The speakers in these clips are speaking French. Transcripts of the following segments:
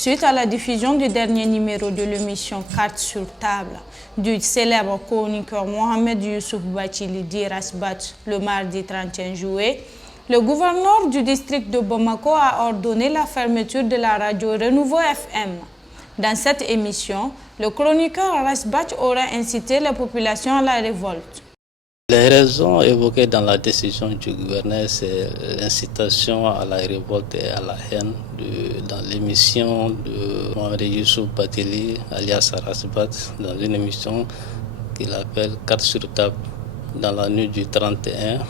suite à la diffusion du dernier numéro de l'émission Cartes sur table du célèbre chroniqueur Mohamed Youssouf Bathily dit Rasbat le mardi 31 juillet, le gouverneur du district de Bamako a ordonné la fermeture de la radio Renouveau FM. Dans cette émission, le chroniqueur Rasbat aura incité la population à la révolte. Les raisons évoquées dans la décision du gouverneur, c'est l'incitation à la révolte et à la haine dans l'émission de Mohamed Youssouf Bathily, alias Rasbat, dans une émission qu'il appelle Cartes sur table, dans la nuit du 31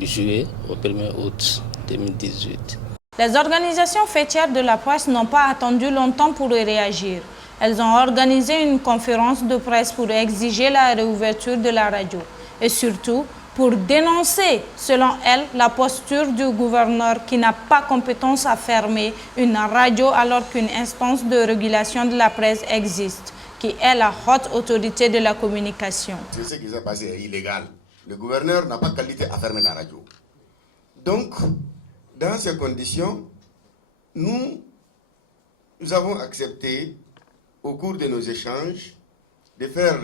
juillet au 1er août 2018. Les organisations fêtières de la presse n'ont pas attendu longtemps pour réagir. Elles ont organisé une conférence de presse pour exiger la réouverture de la radio. Et surtout pour dénoncer, selon elle, la posture du gouverneur qui n'a pas compétence à fermer une radio alors qu'une instance de régulation de la presse existe, qui est la haute autorité de la communication. Ce qui s'est passé est illégal. Le gouverneur n'a pas qualité à fermer la radio. Donc, dans ces conditions, nous avons accepté, au cours de nos échanges, de faire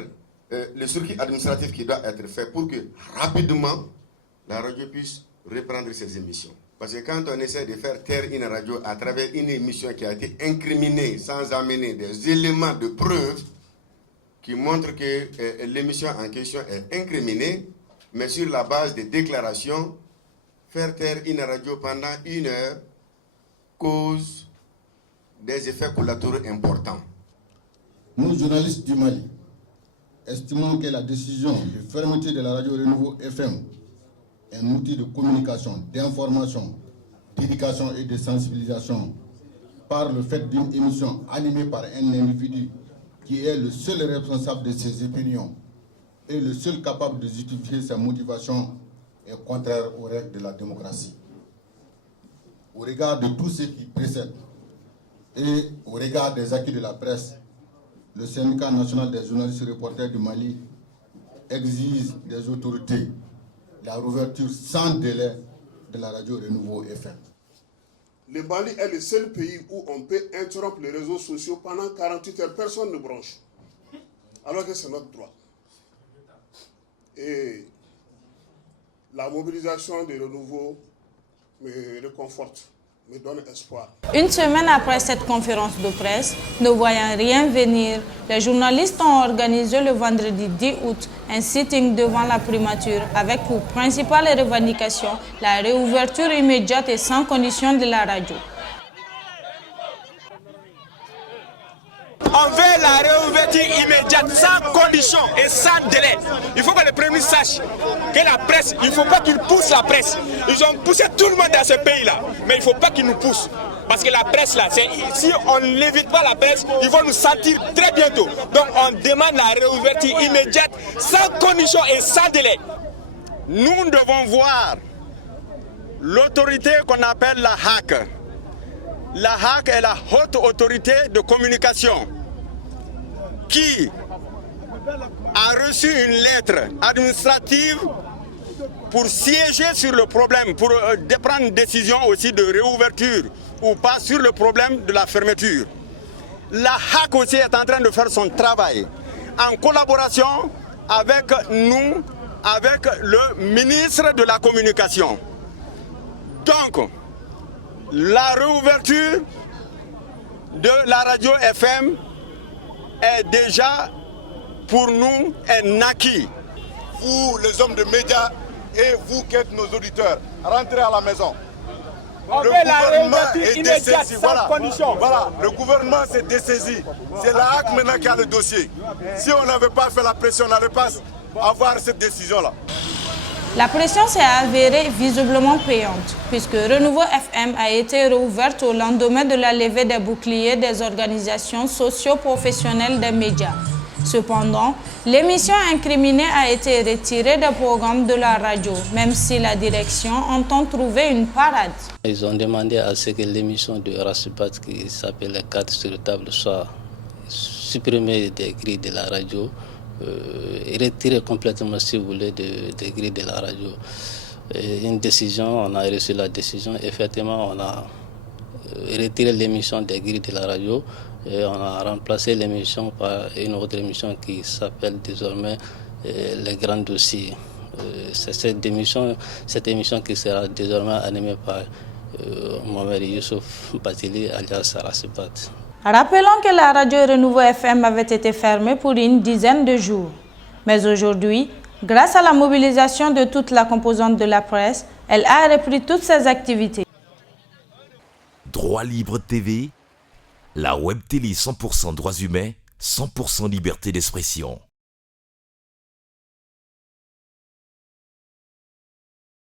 le circuit administratif qui doit être fait pour que rapidement la radio puisse reprendre ses émissions. Parce que quand on essaie de faire taire une radio à travers une émission qui a été incriminée sans amener des éléments de preuve qui montrent que l'émission en question est incriminée, mais sur la base des déclarations, faire taire une radio pendant 1 heure cause des effets collatéraux importants. Nous, journalistes du Mali, estimons que la décision de fermeture de la radio Renouveau FM est un outil de communication, d'information, d'éducation et de sensibilisation par le fait d'une émission animée par un individu qui est le seul responsable de ses opinions et le seul capable de justifier sa motivation est contraire aux règles de la démocratie. Au regard de tout ce qui précède et au regard des acquis de la presse, le syndicat national des journalistes et reporters du Mali exige des autorités la réouverture sans délai de la radio Renouveau FM. Le Mali est le seul pays où on peut interrompre les réseaux sociaux pendant 48 heures. Personne ne branche. Alors que c'est notre droit. Et la mobilisation des renouveaux me réconforte, me donne espoir. Une semaine après cette conférence de presse, ne voyant rien venir, les journalistes ont organisé le vendredi 10 août un sitting devant la primature avec pour principale revendication la réouverture immédiate et sans condition de la radio. On veut la réouverture immédiate, sans condition et sans délai. Il faut que le Premier ministre sache que la presse, il ne faut pas qu'il pousse la presse. Ils ont poussé tout le monde dans ce pays-là, mais il ne faut pas qu'ils nous poussent. Parce que la presse, là, si on n'évite pas la presse, ils vont nous sentir très bientôt. Donc on demande la réouverture immédiate, sans condition et sans délai. Nous devons voir l'autorité qu'on appelle la HAC. La HAC est la haute autorité de communication qui a reçu une lettre administrative pour siéger sur le problème, pour prendre une décision aussi de réouverture ou pas sur le problème de la fermeture. La HAC aussi est en train de faire son travail en collaboration avec nous, avec le ministre de la Communication. Donc, la réouverture de la radio FM est déjà pour nous un acquis. Vous, les hommes de médias, et vous qui êtes nos auditeurs, rentrez à la maison. Le gouvernement est dessaisi. Voilà, le gouvernement s'est dessaisi. C'est la HAC maintenant qui a le dossier. Si on n'avait pas fait la pression, on n'allait pas avoir cette décision-là. La pression s'est avérée visiblement payante, puisque Renouveau FM a été réouverte au lendemain de la levée des boucliers des organisations socio-professionnelles des médias. Cependant, l'émission incriminée a été retirée des programmes de la radio, même si la direction entend trouver une parade. Ils ont demandé à ce que l'émission de Rasbat, qui s'appelle les Cartes sur table, soit supprimée des grilles de la radio. Retirer complètement, si vous voulez, des grilles de la radio. Et une décision, on a reçu la décision, effectivement on a retiré l'émission des grilles de la radio et on a remplacé l'émission par une autre émission qui s'appelle désormais Les Grands Dossiers. C'est cette émission qui sera désormais animée par Mohamed Youssouf Batili alias Arasibat. Rappelons que la radio Renouveau FM avait été fermée pour une dizaine de jours. Mais aujourd'hui, grâce à la mobilisation de toute la composante de la presse, elle a repris toutes ses activités. Droit Libre TV, la web télé 100% droits humains, 100% liberté d'expression.